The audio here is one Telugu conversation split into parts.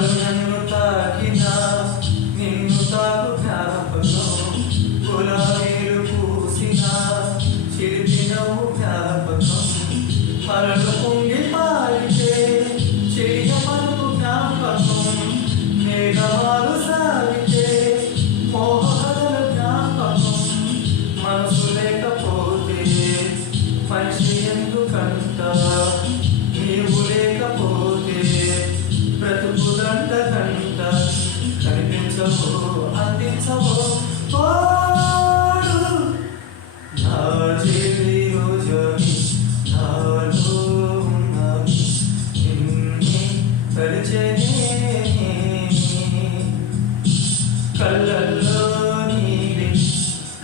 వాళ్ళు నన్ను తాకినా నిన్ను తాకు జ్ఞాపకం, గులాబీలు పూసిన చిరిపినవు జ్ఞాపకం, అలలు పొంగి పారితే చెయ్య పలుకు జ్ఞాపకం, మేఘమాలు సాగితే మోహకథల జ్ఞాపకం, మనసు లేకపోతే మనిషి ఎందుకంట, నీవు లేకపోతే బ్రతుకు దండ గంట, కనిపించవు అందించవు తోడు, నా జీవియోజని నాలో ఉన్నవి నిన్నే తలిచేనే, కళ్ళల్లో నీవే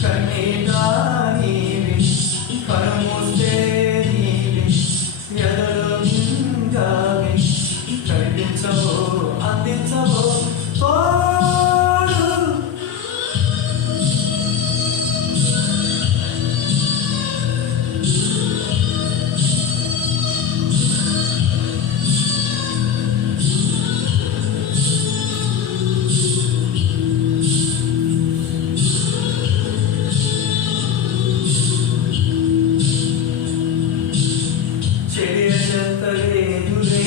కన్నీట నీవే, కనుమూస్తే నీవే ఎదలో నిండావే, కనిపించవో అందించవో తోడు. చెడియ చెత్తలేదులే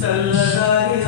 చల్లగాలి